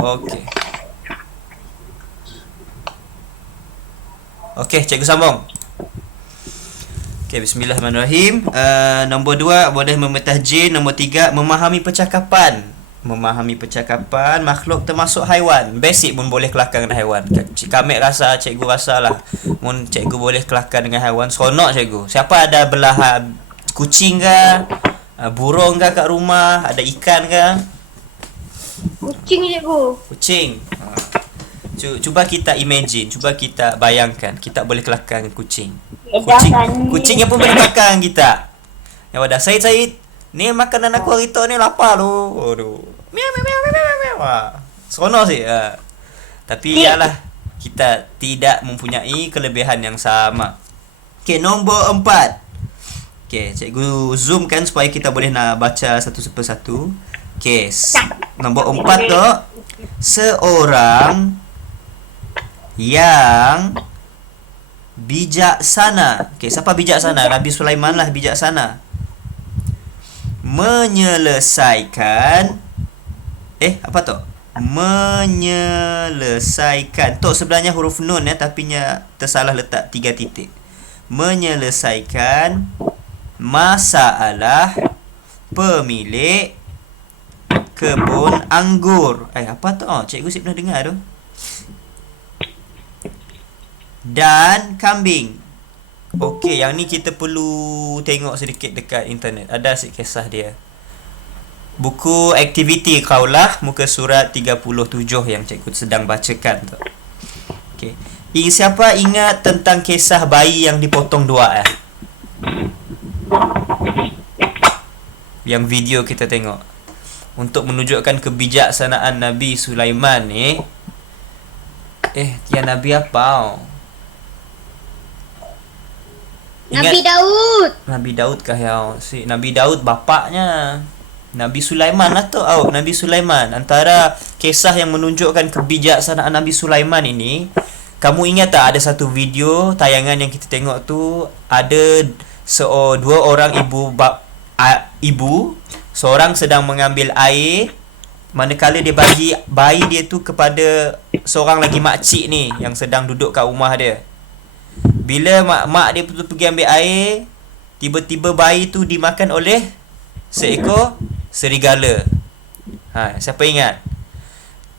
Okey. Okey, cikgu sambung. Okey, bismillahirrahmanirrahim. Nombor 2, boleh memetah jin. Nombor 3, memahami percakapan. Memahami percakapan makhluk termasuk haiwan. Basic pun boleh kelakar dengan haiwan. Kami rasa, cikgu rasa lah, mun cikgu boleh kelakar dengan haiwan, seronok cikgu. Siapa ada belah kucing ke, burung ke kat rumah, ada ikan ke? Kucing cikgu. Kucing. Cuba kita imagine, cuba kita bayangkan, kita boleh kelakar dengan kucing. Kucing yang pun boleh kelakar dengan kita. Yang ada Said, ni makanan aku hari tu ni lapar tu. Aduh. Miau miau miau miau miau. Seronok sih. Tapi ialah kita tidak mempunyai kelebihan yang sama. Okey, nombor 4. Okey, cikgu zoomkan supaya kita boleh nak baca satu persatu. Okey, nombor 4 tu, seorang yang bijaksana. Okey, siapa bijaksana? Nabi Sulaiman lah bijaksana. Menyelesaikan apa tu? Menyelesaikan. Tu sebenarnya huruf nun ya, tapi nya tersalah letak 3 titik. Menyelesaikan masalah pemilik kebun anggur. Apa tu? Cikgu si pernah dengar tu. Dan kambing. Okey, yang ni kita perlu tengok sedikit dekat internet. Ada sikit kisah dia. Buku aktiviti kaulah, muka surat 37 yang cikgu sedang bacakan tu. Okey. Siapa ingat tentang kisah bayi yang dipotong dua Yang video kita tengok. Untuk menunjukkan kebijaksanaan Nabi Sulaiman ni. Tiada Nabi apa? Nabi Daud. Nabi Daud kah ya? Nabi Daud bapaknya. Nabi Sulaiman lah tu. Nabi Sulaiman. Antara kisah yang menunjukkan kebijaksanaan Nabi Sulaiman ini, kamu ingat tak ada satu video tayangan yang kita tengok tu, ada dua orang ibu, seorang sedang mengambil air, manakala dia bagi bayi dia tu kepada seorang lagi makcik ni yang sedang duduk kat rumah dia. Bila mak dia pergi ambil air, tiba-tiba bayi tu dimakan oleh seekor serigala. Siapa ingat?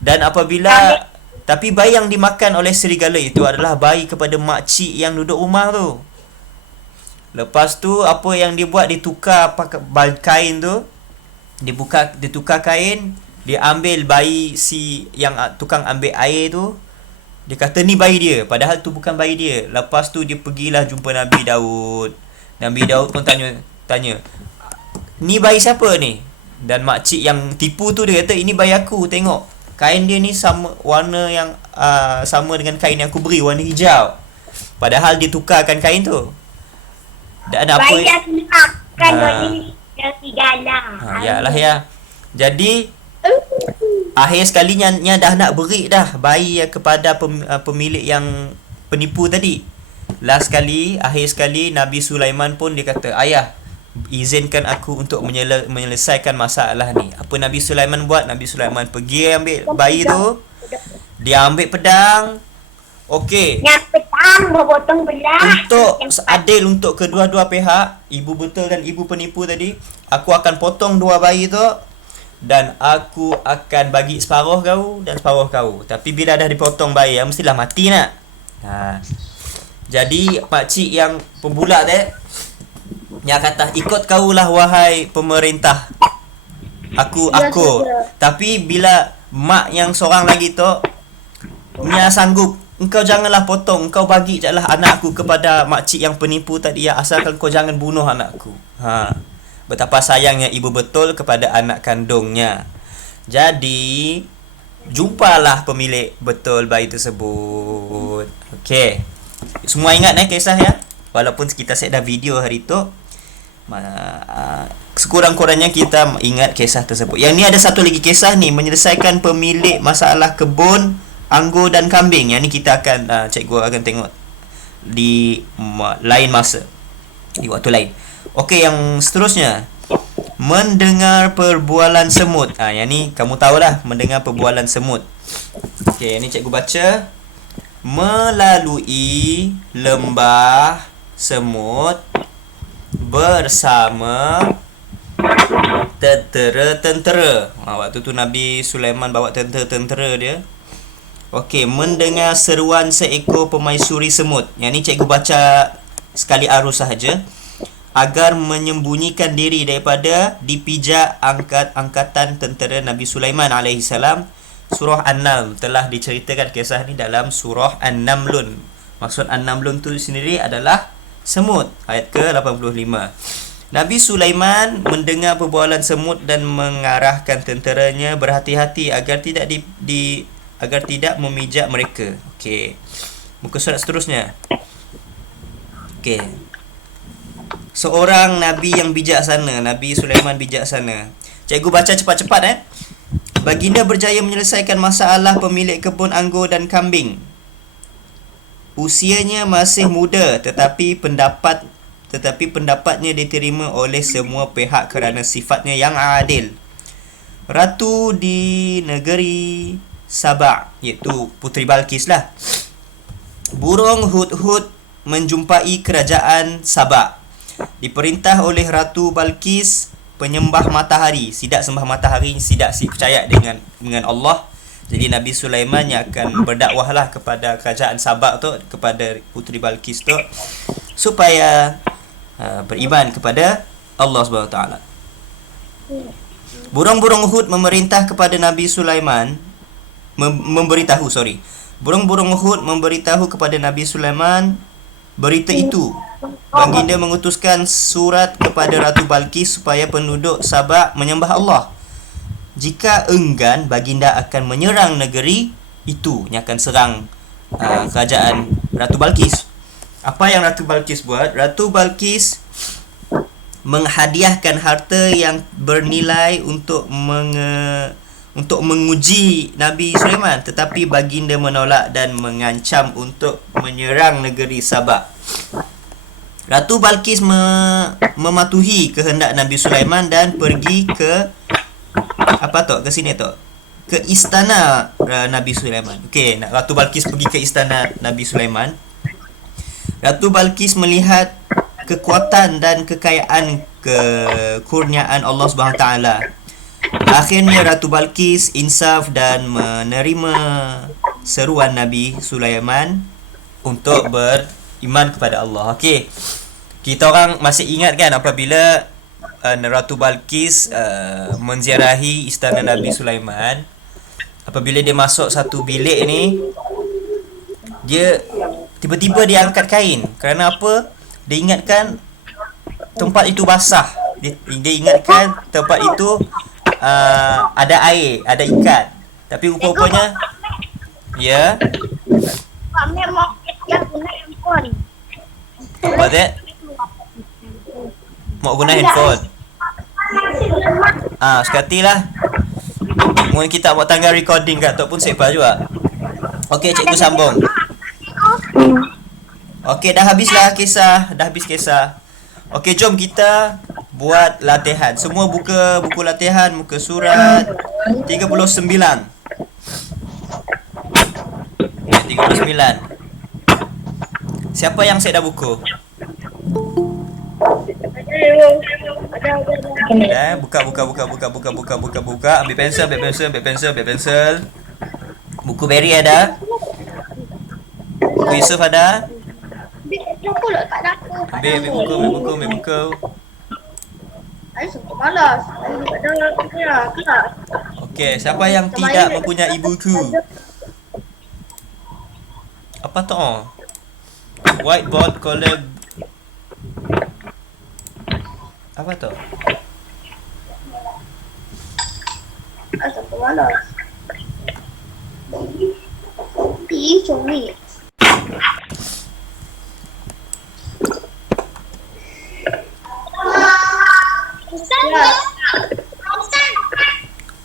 Dan apabila tapi bayi yang dimakan oleh serigala itu adalah bayi kepada makcik yang duduk rumah tu. Lepas tu apa yang dia buat, dia tukar kain tu. Dia tukar kain, dia ambil bayi si yang tukang ambil air tu. Dia kata ni bayi dia, padahal tu bukan bayi dia. Lepas tu dia pergilah jumpa Nabi Daud. Nabi Daud pun tanya, ni bayi siapa ni? Dan makcik yang tipu tu dia kata, ini bayi aku, tengok. Kain dia ni sama warna yang sama dengan kain yang aku beri, warna hijau. Padahal dia tukarkan kain tu. Dan apa bayi yang dimakan oleh serigala. Yalah ya. Jadi akhir sekalinya dah nak beri dah bayi kepada pemilik yang penipu tadi. Akhir sekali Nabi Sulaiman pun dia kata, ayah, izinkan aku untuk menyelesaikan masalah ni. Apa Nabi Sulaiman buat? Nabi Sulaiman pergi ambil bayi tu. Dia ambil pedang. Okey. Yang pedang berpotong belah. Untuk adil untuk kedua-dua pihak, ibu betul dan ibu penipu tadi, aku akan potong dua bayi tu. Dan aku akan bagi separuh kau dan separuh kau. Tapi bila dah dipotong bayi, mestilah mati nak. Jadi makcik yang pembulat yang kata, ikut kaulah wahai pemerintah. Aku. Tapi bila mak yang seorang lagi tu Nya sanggup, engkau janganlah potong, engkau bagi je lah anak aku kepada makcik yang penipu tadi, ya, asalkan kau jangan bunuh anakku. Betapa sayangnya ibu betul kepada anak kandungnya. Jadi jumpalah pemilik betul bayi tersebut. Okey. Semua ingat kisah ya? Walaupun kita set dah video hari tu, sekurang-kurangnya kita ingat kisah tersebut. Yang ni ada satu lagi kisah ni, menyelesaikan pemilik masalah kebun anggur dan kambing. Yang ni kita akan cikgu akan tengok di lain masa, di waktu lain. Okey, yang seterusnya, mendengar perbualan semut. Yang ni kamu tahulah, mendengar perbualan semut. Okey, ni cikgu baca. Melalui lembah semut bersama tentera-tentera. Waktu tu Nabi Sulaiman bawa tentera-tentera dia. Okey, mendengar seruan seekor pemaisuri semut. Yang ni cikgu baca sekali arus sahaja. Agar menyembunyikan diri daripada dipijak angkatan tentera Nabi Sulaiman AS. Surah An-Naml telah diceritakan kisah ni dalam surah An-Namlun. Maksud An-Namlun tu sendiri adalah semut. Ayat ke-85. Nabi Sulaiman mendengar perbualan semut dan mengarahkan tenteranya berhati-hati agar tidak agar tidak memijak mereka. Okey. Muka surat seterusnya. Okey. Seorang Nabi yang bijaksana, Nabi Sulaiman bijaksana. Cikgu baca cepat-cepat Baginda berjaya menyelesaikan masalah pemilik kebun anggur dan kambing. Usianya masih muda tetapi pendapatnya diterima oleh semua pihak kerana sifatnya yang adil. Ratu di negeri Sabah, iaitu Puteri Balqis lah. Burung hudhud menjumpai kerajaan Sabah. Diperintah oleh Ratu Balqis penyembah matahari, tidak sembah matahari, tidak percaya dengan Allah. Jadi Nabi Sulaiman yang akan berdakwahlah kepada kerajaan Sabah tu, kepada Puteri Balqis tu, supaya beriman kepada Allah SWT. Burung-burung Hud memerintah kepada Nabi Sulaiman Burung-burung Hud memberitahu kepada Nabi Sulaiman berita itu. Baginda mengutuskan surat kepada Ratu Balqis supaya penduduk Sabah menyembah Allah. Jika enggan, baginda akan menyerang negeri itu, yang akan serang kerajaan Ratu Balqis. Apa yang Ratu Balqis buat? Ratu Balqis menghadiahkan harta yang bernilai untuk menguji Nabi Sulaiman, tetapi baginda menolak dan mengancam untuk menyerang negeri Sabah. Ratu Balqis mematuhi kehendak Nabi Sulaiman dan pergi ke ke istana Nabi Sulaiman. Okey, Ratu Balqis pergi ke istana Nabi Sulaiman. Ratu Balqis melihat kekuatan dan kekayaan kekurniaan Allah SWT. Akhirnya Ratu Balqis insaf dan menerima seruan Nabi Sulaiman untuk beriman kepada Allah. Okey, kita orang masih ingat kan apabila Ratu Balqis menziarahi istana Nabi Sulaiman. Apabila dia masuk satu bilik ni, dia tiba-tiba dia angkat kain. Kerana apa? Dia ingatkan tempat itu basah. Dia ingatkan tempat itu ada air, ada ikan. Tapi rupa-rupanya ya. Apa tu? Mau guna handphone. Sekatilah. Mungkin kita buat tangga recording kat tu pun sepa juga. Okey, cikgu sambung. Okey, dah habis kisah. Okey, jom kita buat latihan. Semua buka buku latihan, muka surat 39. 39. Siapa yang set dah buku? Buka. Ambil pensel. Buku Berry ada? Buku Yusuf ada? Ambil buku. Okey, siapa yang tidak mempunyai buku? Apa tu? Whiteboard collab. Apa tu?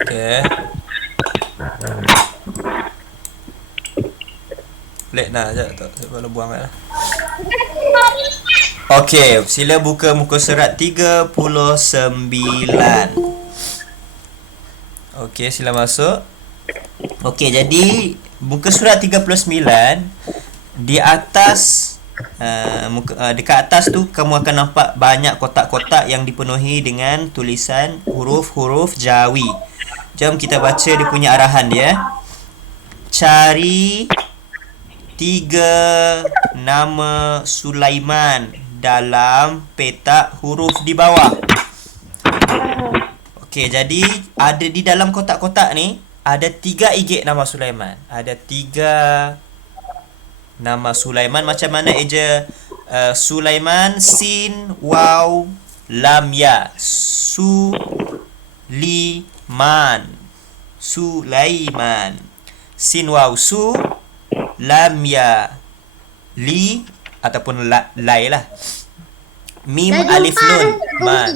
Okay. Lek nak sekejap tak? Kalau buang lah. Okey, sila buka muka surat 39. Okey, sila masuk. Okey, jadi muka surat 39 di atas dekat atas tu kamu akan nampak banyak kotak-kotak yang dipenuhi dengan tulisan huruf-huruf Jawi. Jom kita baca dia punya arahan dia. Cari 3 nama Sulaiman dalam petak huruf di bawah. Okey, jadi ada di dalam kotak-kotak ni ada 3 igit nama Sulaiman. Ada 3 nama Sulaiman. Macam mana eja Sulaiman? Sin, waw, lam, ya. Sulaiman. Sulaiman. Sin, waw, su, lam, ya, li ataupun lai lah. Mim, alif, nun, man.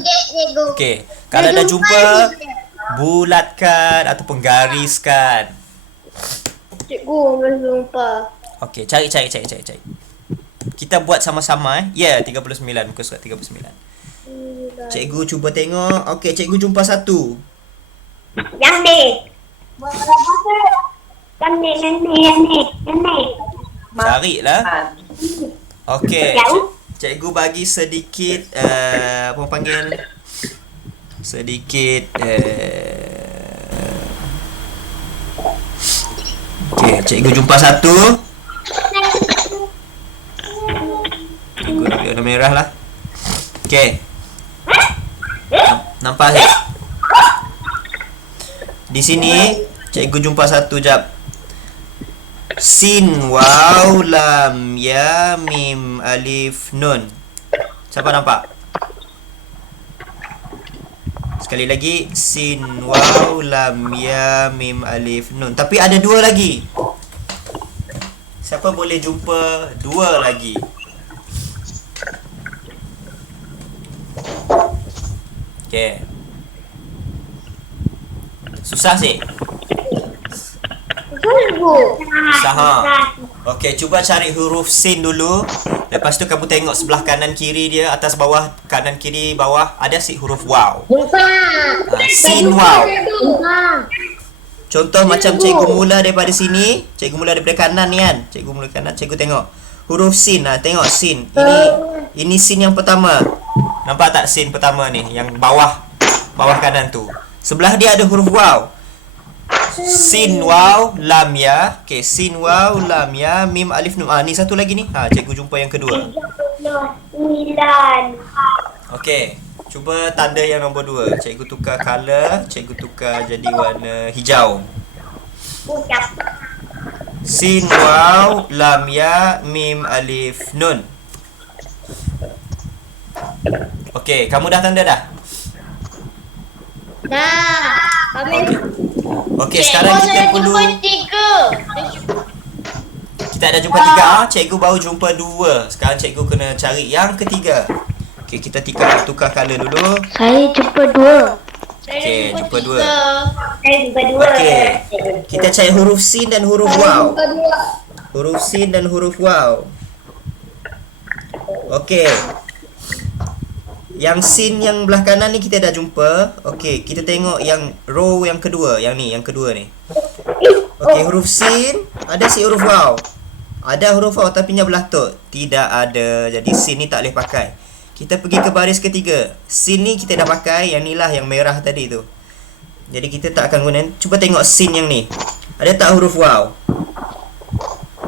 Okey, kalau dah jumpa, bulatkan ataupun gariskan. Cikgu, belum lupa. Okey, cari. Kita buat sama-sama Ya, 39, muka surat 39. Cikgu cuba tengok. Okey, cikgu jumpa satu. Yang ni. Yang ni. Carilah. Okey. Jauh. Cikgu bagi sedikit apa panggil? Sedikit okey, cikgu jumpa satu. Cikgu nak warna merah lah. Okey. Nampak tak? Di sini cikgu jumpa satu jap. Sin, waw, lam, ya, mim, alif, nun. Siapa nampak? Sekali lagi. Sin, waw, lam, ya, mim, alif, nun. Tapi ada 2 lagi. Siapa boleh jumpa 2 lagi? Okay. Susah sih. Saham. Okey, cuba cari huruf sin dulu. Lepas tu kamu tengok sebelah kanan kiri dia, atas bawah, kanan kiri bawah ada si huruf waw. Sin, waw. Contoh macam cikgu mula daripada sini, cikgu mula daripada kanan ni kan. Cikgu mula kanan, cikgu tengok huruf sin. Tengok sin. Ini sin yang pertama. Nampak tak sin pertama ni yang bawah kanan tu. Sebelah dia ada huruf waw. Sin, waw, lam, ya. Okey, sin, waw, lam, ya, mim, alif, nun. Ni satu lagi ni. Cikgu jumpa yang kedua. 9. Okey, cuba tanda yang nombor 2. Cikgu tukar color, cikgu tukar jadi warna hijau. Sin, waw, lam, ya, mim, alif, nun. Okey, kamu dah tanda dah? Dah. Kami Okey, sekarang kita perlu 3. kita dah jumpa 3. Cikgu baru jumpa 2. Sekarang cikgu kena cari yang ketiga. Okey, kita tukar color dulu. Saya jumpa 2. Okey, jumpa 2. Saya jumpa 2. Okey. Kita cari huruf sin dan huruf waw. Huruf sin dan huruf waw. Okey. Yang sin yang belah kanan ni kita dah jumpa. Okey, kita tengok yang row yang kedua. Yang kedua ni. Okey, huruf sin. Ada si huruf waw. Ada huruf waw tapi nya belah tok. Tidak ada. Jadi sin ni tak boleh pakai. Kita pergi ke baris ketiga. Sin ni kita dah pakai. Yang ni lah yang merah tadi tu. Jadi kita tak akan guna. Cuba tengok sin yang ni. Ada tak huruf waw?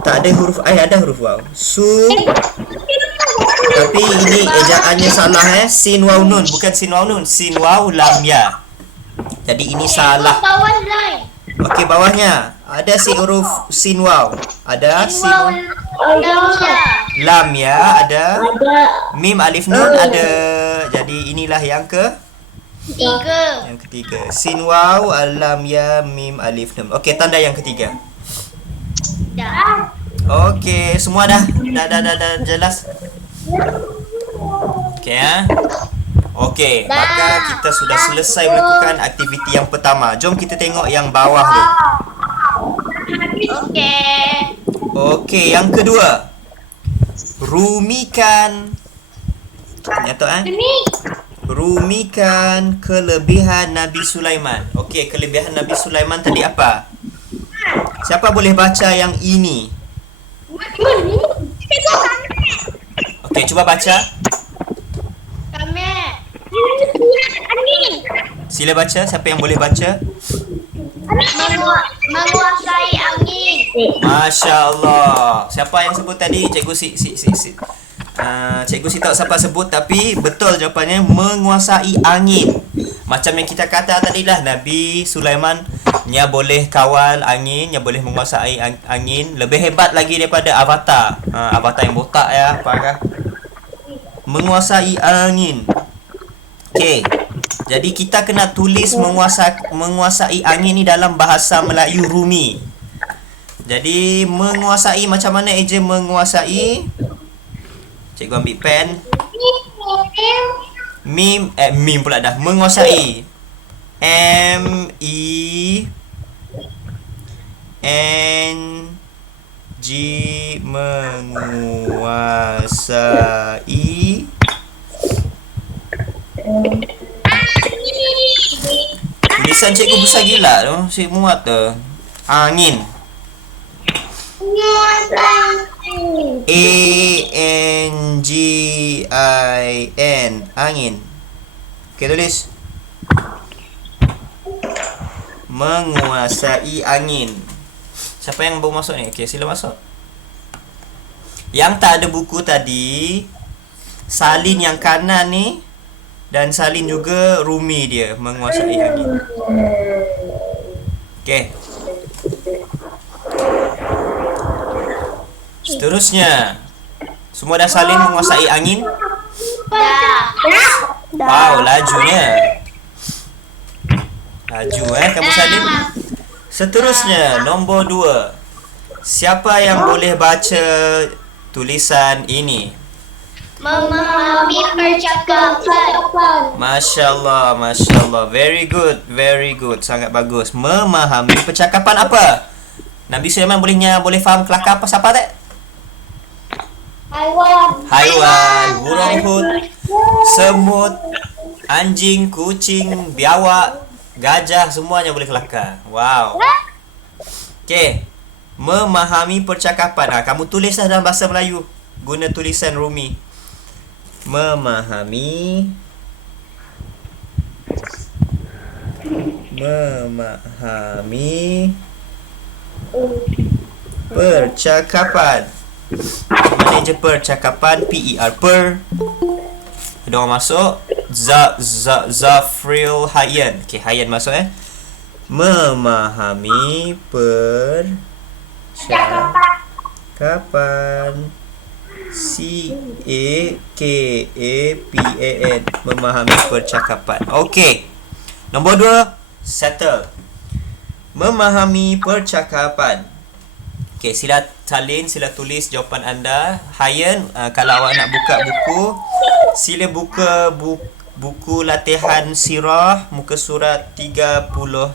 Tak ada huruf. Ada huruf waw. Su. Tapi ini ejaannya salah Sin, waw, nun. Bukan sin, waw, nun. Sin, waw, lam, ya. Jadi ini salah. Bawah line. Okey, bawahnya ada si huruf sin, waw. Ada sin, lam, ya. Ada mim, alif, nun. Ada. Jadi inilah yang yang ketiga. Sin, waw, lam, ya, mim, alif, nun. Okey, tanda yang ketiga. Dah. Okey, semua dah jelas. Okey Okey, maka kita sudah selesai melakukan aktiviti yang pertama. Jom kita tengok yang bawah tu. Okey. Okey, yang kedua. Rumikan Kenyataan. Ini. Rumikan kelebihan Nabi Sulaiman. Okey, kelebihan Nabi Sulaiman tadi apa? Siapa boleh baca yang ini? Okey, cuba baca. Kami. Sila baca. Siapa yang boleh baca? Menguasai angin. Masya Allah. Siapa yang sebut tadi? Cikgu Cikgu si tahu siapa sebut, tapi betul jawapannya menguasai angin. Macam yang kita kata tadi lah, Nabi Sulaiman nya boleh kawal angin, nya boleh menguasai angin. Lebih hebat lagi daripada Avatar. Avatar yang botak ya, apakah? Menguasai angin. Okey. Jadi kita kena tulis menguasai angin ni dalam bahasa Melayu Rumi. Jadi menguasai macam mana eja menguasai? Cikgu ambil pen. Mim pula dah. Menguasai. M-E-N-G, menguasai. Tulisan cikgu besar gila tu. Saya muat tu. Angin. A-N-G-I-N. Angin. Okay, tulis. Menguasai angin. Siapa yang baru masuk ni? Okay, sila masuk. Yang tak ada buku tadi, salin yang kanan ni, dan salin juga Rumi dia. Menguasai angin. Okay. Seterusnya, semua dah salin menguasai angin? Dah. Wow, lajunya. Laju kamu salin. Seterusnya, nombor 2. Siapa yang boleh baca tulisan ini? Memahami percakapan. Masya Allah, Masya Allah. Very good, very good. Sangat bagus. Memahami percakapan apa? Nabi Sulaiman boleh faham kelakar apa siapa tak? Haiwan, burung hut, semut, anjing, kucing, biawak, gajah, semuanya boleh kelakar. Wow. Okey. Memahami percakapan. Kamu tulislah dalam bahasa Melayu guna tulisan Rumi. Memahami percakapan. Mana je percakapan? P-E-R. Per. Ada orang masuk. Zafril Hayyan. Okay, Hayyan masuk Memahami percakapan. C-A-K-A-P-A-N. Memahami percakapan. Okay. Nombor 2. Settle. Memahami percakapan. Okay, sila salin, sila tulis jawapan anda. Hayyan, kalau awak nak buka buku, sila buka buku latihan sirah, muka surat 39.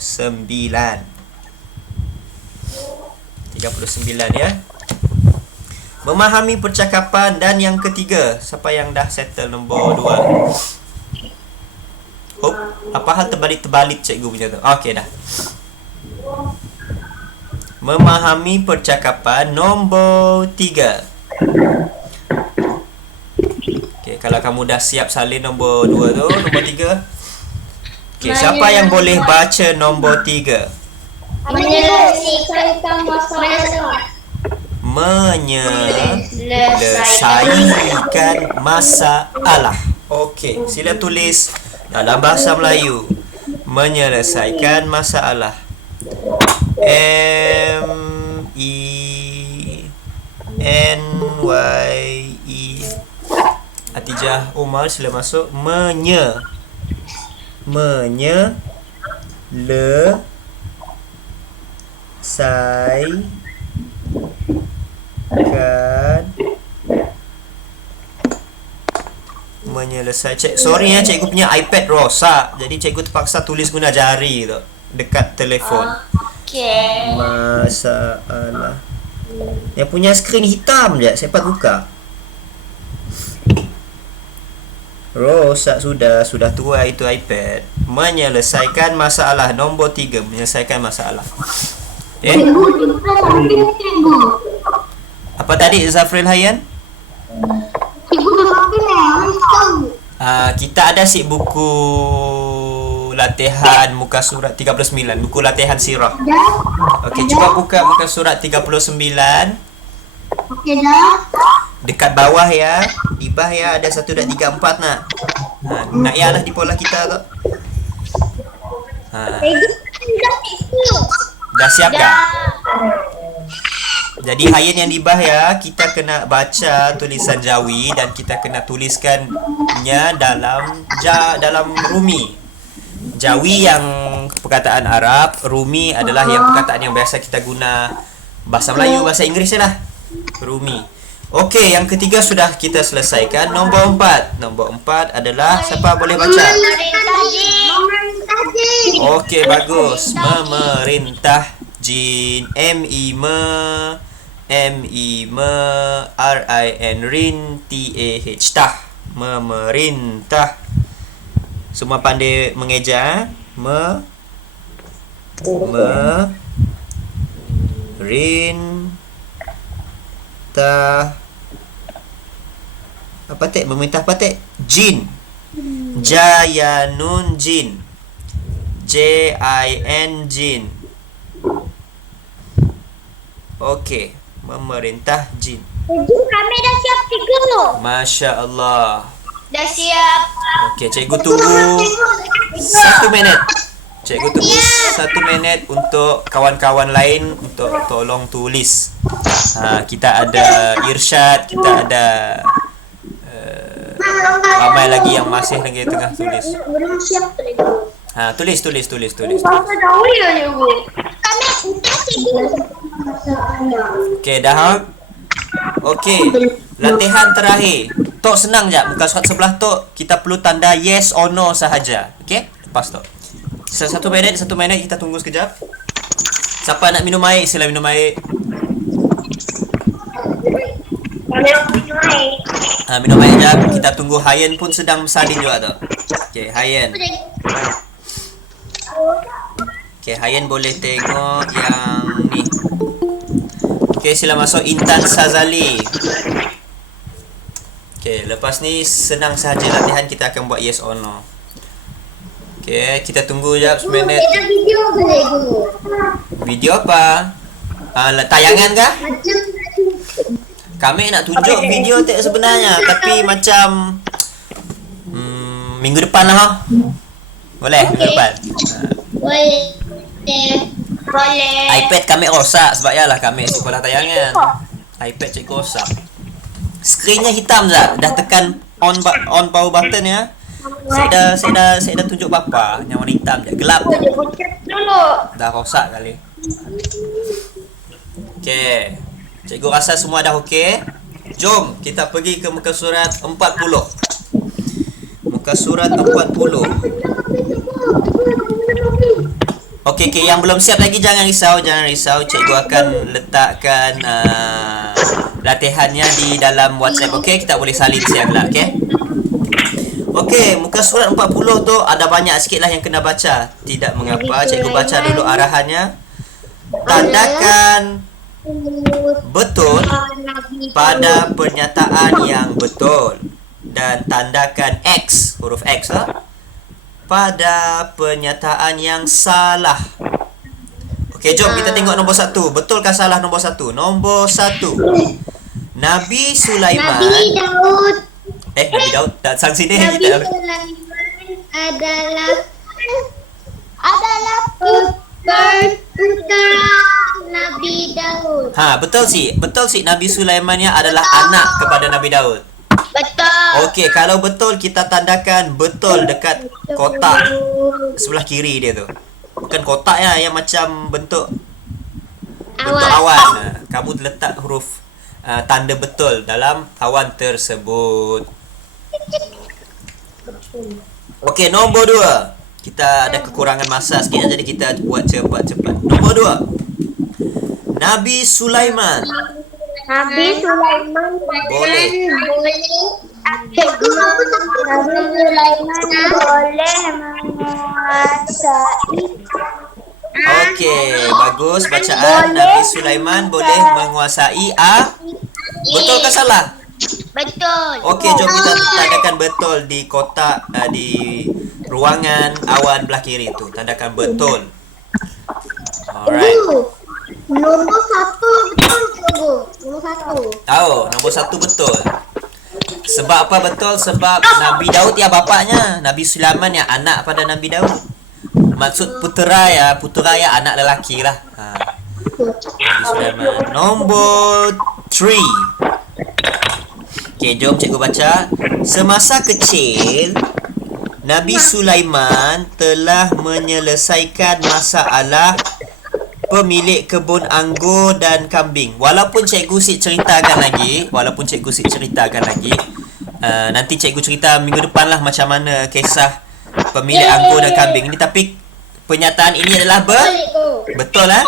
39 ya. Memahami percakapan. Dan yang ketiga, siapa yang dah settle nombor 2? Oh, apa hal terbalik cikgu punya tu? Okey dah. Memahami percakapan nombor 3. Okey, kalau kamu dah siap salin nombor 2 tu, nombor 3. Okey, siapa yang boleh baca nombor 3? Menyelesaikan masalah. Menyelesaikan masalah. Okey, sila tulis dalam bahasa Melayu. Menyelesaikan masalah. M-E-N-Y-E. Atijah Umar, sila masuk. Menyelesaikan. Sorry ya, cikgu punya iPad rosak. Jadi cikgu terpaksa tulis guna jari tu, dekat telefon. Okay. Masalah. Yang punya skrin hitam je, saya dapat buka. Rosak sudah tua itu iPad. Menyelesaikan masalah. Nombor 3, menyelesaikan masalah. Cikgu jumpa samping cikgu. Apa tadi Zafril Hayyan? Cikgu dah samping harus tahu. Kita ada buku latihan muka surat 39, buku latihan sirah. Dah. Okey, cuba buka muka surat 39. Okey dah. Dekat bawah ya, di bawah ya ada 1, 2, 3, 4 nak. Nak ya lah di pola kita tu. Dah siap dah? Jadi Hayyan yang di bawah ya, kita kena baca tulisan Jawi dan kita kena tuliskannya dalam Rumi. Jawi yang perkataan Arab, Rumi adalah yang perkataan yang biasa kita guna bahasa Melayu, bahasa Inggeris lah. Rumi. Okey, yang ketiga sudah kita selesaikan. Nombor 4. Nombor 4 adalah siapa boleh baca? Memerintah jin. Okey, bagus. Memerintah jin. M-I-M-E-R-I-N rin T-A-H tah. Memerintah. Semua pandai mengeja. Apa tek? Memerintah apa tek? Jin. Jayanun jin. J-I-N jin. Okey, memerintah jin. Cikgu, kami dah siap 3. Masya Allah. Dah siap. Okey, cikgu tunggu 1 minit. Cikgu tunggu 1 minit untuk kawan-kawan lain untuk tolong tulis. Kita ada irsyad, kita ada ramai lagi yang masih lagi tengah tulis. Belum siap cikgu. Tulis. Bahasa Jawi ya cikgu. Kami entah cikgu. Okey, dah. Okey, latihan terakhir. Tok senang je. Muka surat sebelah tok kita perlu tanda yes or no sahaja. Okey? Lepas tu. 1 minit kita tunggu sekejap. Siapa nak minum air, sila minum air. Minum air jap. Kita tunggu. Hayyan pun sedang bersalin juga tu. Okey, Hayyan. Okey, Hayyan boleh tengok yang ni. Okey, sila masuk Intan Sazali. Okey, lepas ni senang sahaja latihan, kita akan buat yes or no. Okey, kita tunggu jap seminit. Ada video ke cikgu? Video apa? Tayangan kah? Macam Kami nak tunjuk video tak sebenarnya, tapi macam minggu depan lah. Boleh? Minggu depan. boleh. Boleh. iPad kami rosak sebab yalah kami sekolah tayangan. iPad cikgu rosak. Skrinnya hitam je. Dah tekan on power button ya. Saya dah tunjuk bapa yang warna hitam je. Gelap je. Dulu. Dah rosak kali. Okey. Cikgu rasa semua dah okey. Jom kita pergi ke muka surat 40. Muka surat 40. Okey, yang belum siap lagi jangan risau. Cikgu akan letakkan latihannya di dalam WhatsApp. Okey, kita boleh salin siang lah, okey? Okey, muka surat 40 tu ada banyak sikit lah yang kena baca. Tidak mengapa, cikgu baca dulu arahannya. Tandakan betul pada pernyataan yang betul dan tandakan X, huruf X lah, pada pernyataan yang salah. Okey, jom kita tengok nombor 1. Betulkah salah nombor 1? Nombor 1. Nabi Sulaiman. Nabi Daud. Nabi Daud datang sini. Nabi Kita Sulaiman adalah putra Nabi Daud. betul sih Nabi Sulaiman yang adalah anak kepada Nabi Daud. Betul. Okey, kalau betul kita tandakan betul dekat kotak sebelah kiri dia tu. Bukan kotak ya, yang macam bentuk awan. Kamu letak huruf tanda betul dalam awan tersebut. Okey, nombor 2. Kita ada kekurangan masa sikit jadi kita buat cepat-cepat. Nombor 2. Nabi Sulaiman. Nabi Sulaiman Boleh. Cikgu, Nabi Sulaiman boleh menguasai. Okey, bagus bacaan. Nabi Sulaiman boleh menguasai betul ke salah? Betul. Okey, jom kita tandakan betul di kotak di ruangan awan belah kiri tu. Tandakan betul. Alright. nombor 1 betul cikgu. Nombor 1. Tahu, nombor 1 betul. Sebab apa betul? Sebab Nabi Daud ya bapaknya, Nabi Sulaiman ya anak pada Nabi Daud. Maksud putera ya anak lelaki lah. Nabi Sulaiman. Nombor 3. Okey, jom cikgu baca. Semasa kecil, Nabi Sulaiman telah menyelesaikan masalah pemilik kebun anggur dan kambing. Walaupun cikgu ceritakan lagi, nanti cikgu cerita minggu depan lah macam mana kisah pemilik anggur dan kambing ini, tapi penyataan ini adalah betul lah.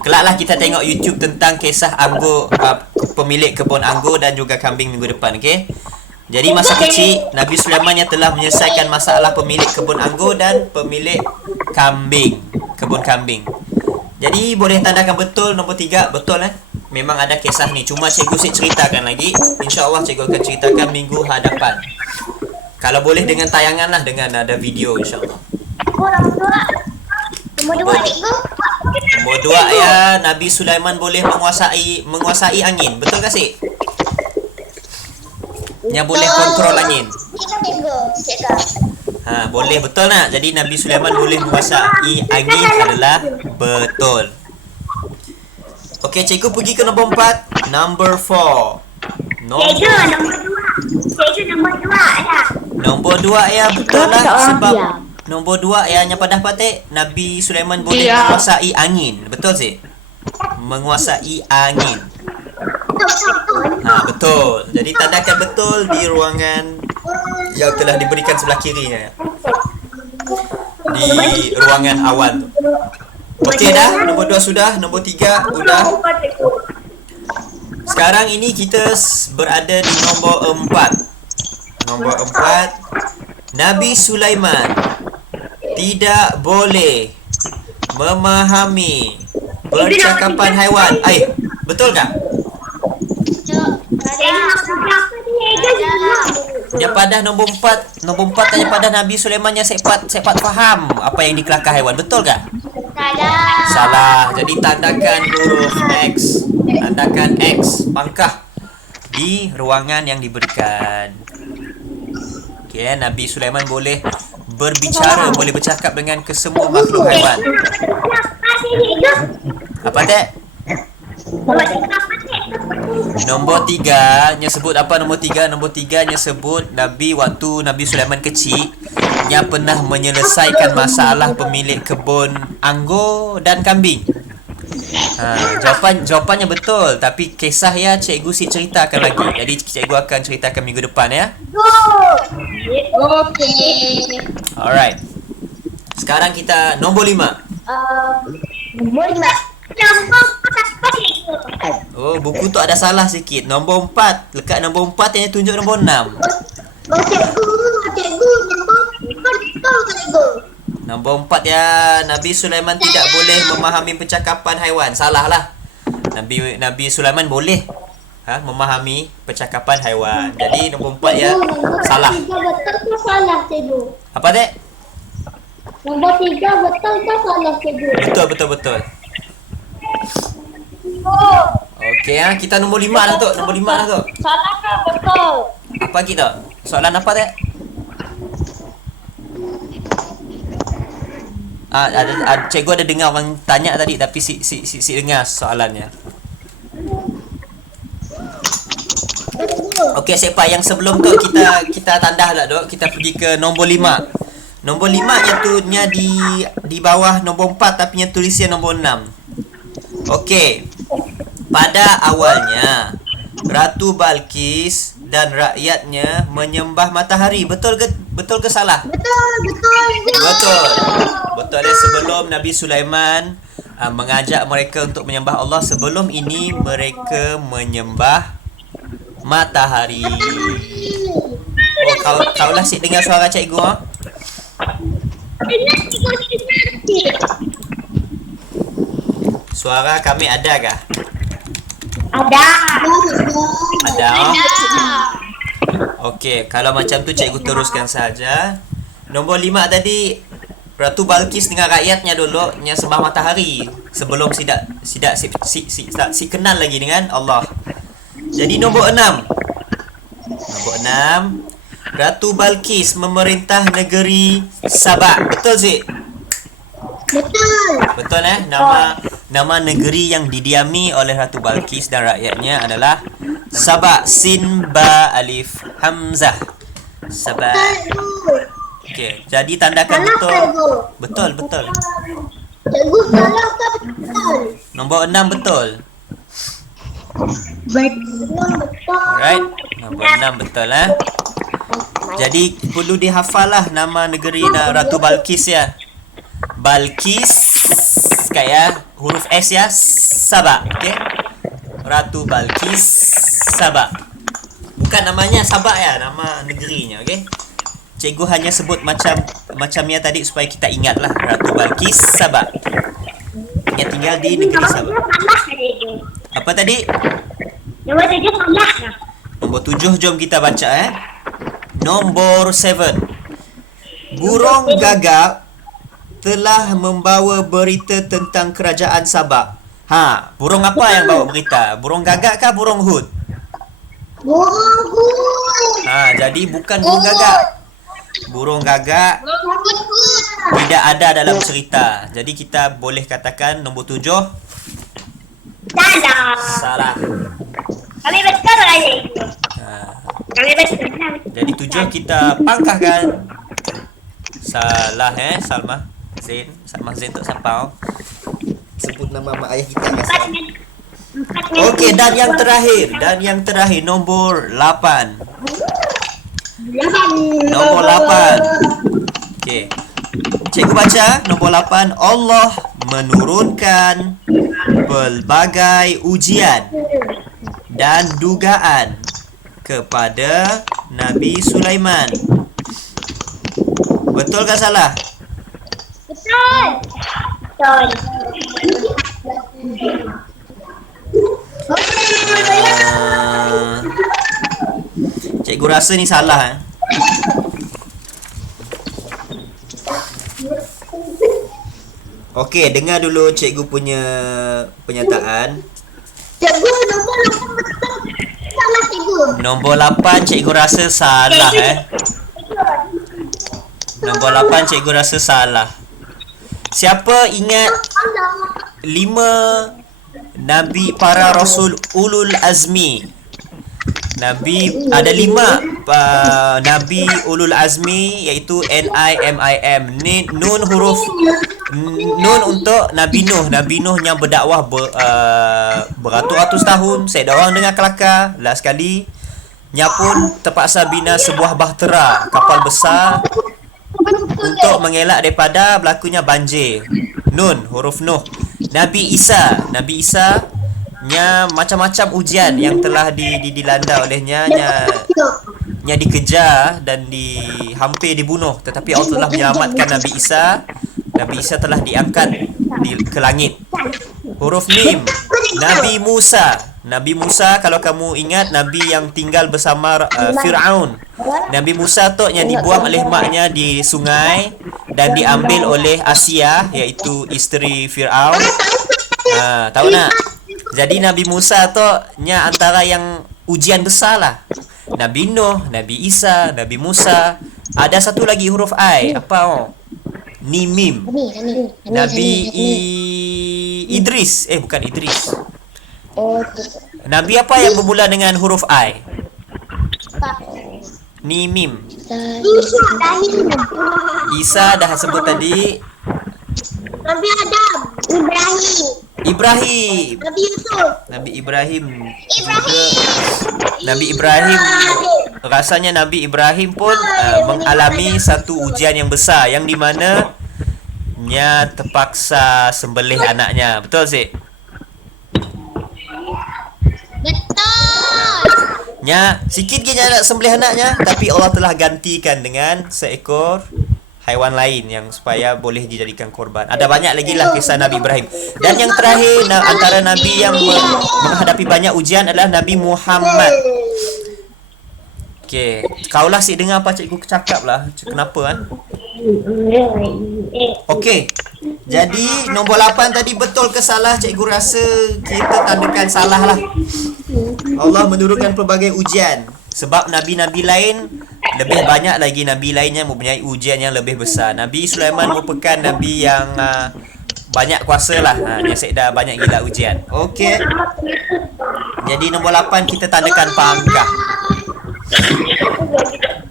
Kelaklah kita tengok YouTube tentang kisah anggur pemilik kebun anggur dan juga kambing minggu depan, okey? Jadi masa kecil Nabi Sulaiman yang telah menyelesaikan masalah pemilik kebun anggur dan pemilik kebun kambing. Jadi boleh tandakan betul nombor 3, betul memang ada kisah ni. Cuma cikgu ceritakan lagi. InsyaAllah cikgu akan ceritakan minggu hadapan. Kalau boleh dengan tayangan lah, dengan ada video insyaAllah. Nombor 2 cikgu. Nombor 2 ya, Nabi Sulaiman boleh menguasai angin. Betul ke Sik? Yang boleh kontrol angin. Boleh, betul nak? Jadi Nabi Sulaiman boleh menguasai angin adalah betul. Okey, cikgu pergi ke nombor 4. Number 4. Nombor 2 ya, betul lah. Sebab nombor 2 yang pada patik Nabi Sulaiman boleh menguasai angin. Betul sih? Menguasai angin. Betul. Jadi tandakan betul di ruangan yang telah diberikan sebelah kirinya. Di ruangan awan tu. Okey dah, nombor 2 sudah, nombor 3 sudah. Sekarang ini kita berada di nombor 4. Nombor 4, Nabi Sulaiman tidak boleh memahami percakapan haiwan. Betul tak? Yang pada nombor 4 tanya pada Nabi Sulaiman yang sepat faham apa yang dikelakar haiwan. Betul tak? Salah. Jadi tandakan huruf X. Tandakan X pangkah di ruangan yang diberikan. Okey, Nabi Sulaiman boleh berbicara, boleh bercakap dengan kesemua makhluk haiwan. Apa tak? Nombor 3 nya sebut apa? Nombor 3 nya sebut waktu Nabi Sulaiman kecil yang pernah menyelesaikan masalah pemilik kebun anggur dan kambing. Jawapannya betul, tapi kisah ya cikgu ceritakan lagi. Jadi cikgu akan ceritakan minggu depan ya. Okey. Alright. Sekarang kita nombor 5. Nombor 5. Oh, buku tu ada salah sikit. Nombor 4. Lekat nombor 4 yang tunjuk nombor 6. Cikgu, betul cikgu. Nombor 4 ya, Nabi Sulaiman tidak boleh memahami percakapan haiwan. Salah lah. Nabi Sulaiman boleh memahami percakapan haiwan. Jadi nombor 4 ya salah. Nombor 3 betul ke salah cikgu? Apa dek? Nombor 3 betul ke salah cikgu? Betul. Okey kita nombor 5 lah tu. Nombor 5 lah tu. Salah ke betul? Apa kita? Soalan apa dek? Cikgu ada dengar orang tanya tadi, tapi si dengar soalannya. Okey, Sepa, yang sebelum tu kita tandah lah dok. Kita pergi ke nombor 5. Nombor 5 nya di bawah nombor 4 tapi yang tulisnya nombor 6. Okey. Pada awalnya Ratu Balqis dan rakyatnya menyembah matahari. Betul ke salah? Betul. Betul ya, sebelum Nabi Sulaiman mengajak mereka untuk menyembah Allah. Sebelum ini mereka menyembah matahari. Oh, kau lah sik dengar suara cikgu ha? Suara kami ada kah? Ada. Ada. Okey, kalau macam tu cikgu teruskan saja. Nombor 5 tadi Ratu Balkis dengan rakyatnya dulu yang sembah matahari sebelum si kenal lagi dengan Allah. Jadi nombor 6. Nombor 6, Ratu Balkis memerintah negeri Sabak. Betul sih? Betul. Betul nama negeri yang didiami oleh Ratu Balkis dan rakyatnya adalah Sabak. Sin ba alif hamzah. Sabak. Okey, jadi tandakan betul. Cikgu. Betul. Cikgu salah ke betul? Nombor 6 betul. Betul. Alright. Nombor 6 betul Jadi perlu dihafal lah nama negeri Ratu Balkis ya. Balkis kayak huruf S ya. Sabak. Okey. Ratu Balkis Sabak. Bukan namanya Sabak ya, nama negerinya, okey. Cikgu hanya sebut macamnya tadi supaya kita ingatlah Ratu Balkis Sabak. Yang tinggal di negeri Sabak. Apa tadi? Nombor 7 salah kah? Nombor 7 jom kita baca Nombor 7. Burung gagak telah membawa berita tentang kerajaan Sabak. Burung apa yang bawa berita? Burung gagak kah burung hut? Burung hut. Jadi bukan burung gagak. Burung gagak tidak ada dalam cerita. Jadi kita boleh katakan nombor 7 salah. Kami betul lagi. Kami betul. Jadi 7 kita pangkahkan. Salah Salma Zain. Salma Zain tu siapa? Sebut nama mak ayah kita kan salah. Okey, dan yang terakhir nombor 8. Nombor 8. Okey. Cikgu baca nombor 8. Allah menurunkan pelbagai ujian dan dugaan kepada Nabi Sulaiman. Betul ke salah? Betul. Betul. Cikgu rasa ni salah Okey, dengar dulu cikgu punya pernyataan. Cikgu nombor 8 betul. Salah cikgu. Nombor 8 cikgu rasa salah Nombor 8 cikgu rasa salah. Siapa ingat 5 Nabi para Rasul Ulul Azmi? Nabi ada 5 Nabi Ulul Azmi iaitu NIMIM. Nun huruf Nun untuk Nabi Nuh. Nabi Nuh yang berdakwah beratus-ratus tahun. Saya orang dengar kelakar. Last sekali nya pun terpaksa bina sebuah bahtera, kapal besar untuk mengelak daripada berlakunya banjir. Nun huruf Nuh. Nabi Isa nya macam-macam ujian yang telah dilanda olehnya, nya dikejar dan hampir dibunuh, tetapi Allah telah menyelamatkan Nabi Isa. Nabi Isa telah diangkat ke langit. Huruf Mim. Nabi Musa kalau kamu ingat, Nabi yang tinggal bersama Fir'aun. Nabi Musa tu yang dibuang oleh maknya di sungai dan diambil oleh Asia, iaitu isteri Fir'aun. Tahu tak? Jadi Nabi Musa tu nya antara yang ujian besar lah. Nabi Nuh, Nabi Isa, Nabi Musa. Ada satu lagi huruf I. Apa? Ni Mim. Nabi Idris. Bukan Idris. Nabi apa yang bermula dengan huruf I? Ni Mim. Isa dah sebut tadi. Nabi Adam. Ibrahim. Nabi Yusuf. Nabi Ibrahim. Nabi Ibrahim. Rasanya Nabi Ibrahim pun mengalami satu ujian yang besar, yang di mana Nya terpaksa sembelih anaknya. Betul sih? Betul. Nya sikit je Nya nak sembelih anaknya, tapi Allah telah gantikan dengan seekor haiwan lain yang supaya boleh dijadikan korban. Ada banyak lagi lah kisah Nabi Ibrahim. Dan yang terakhir, antara Nabi yang menghadapi banyak ujian adalah Nabi Muhammad. Okey, kaulah sik dengar apa cikgu cakap lah. Kenapa kan? Okey. Jadi nombor 8 tadi betul ke salah? Cikgu rasa kita tandakan salah lah. Allah menurunkan pelbagai ujian sebab nabi-nabi lain lebih banyak lagi, nabi lainnya mempunyai ujian yang lebih besar. Nabi Sulaiman merupakan nabi yang banyak kuasa lah. Yang sekda banyak gila ujian. Okey. Jadi nombor 8 kita tandakan pangkah.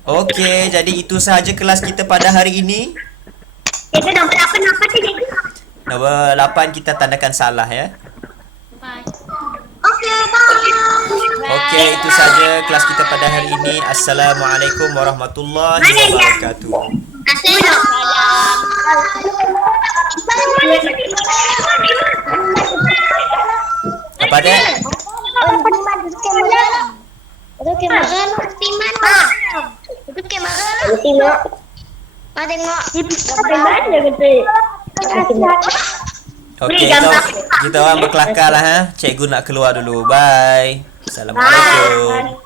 Okey, jadi itu sahaja kelas kita pada hari ini. Cikgu nombor apa tu cikgu? Nombor 8 kita tandakan salah ya. Okey, bye. Okey, itu saja kelas kita pada hari ini. Assalamualaikum warahmatullahi wabarakatuh. Apa dia? Itu kemarin Timan lah. Itu kemarin Timan. Ada tengok. Mana betul? Okey, kita orang berkelakar lah ha. Cikgu nak keluar dulu. Bye. Assalamualaikum.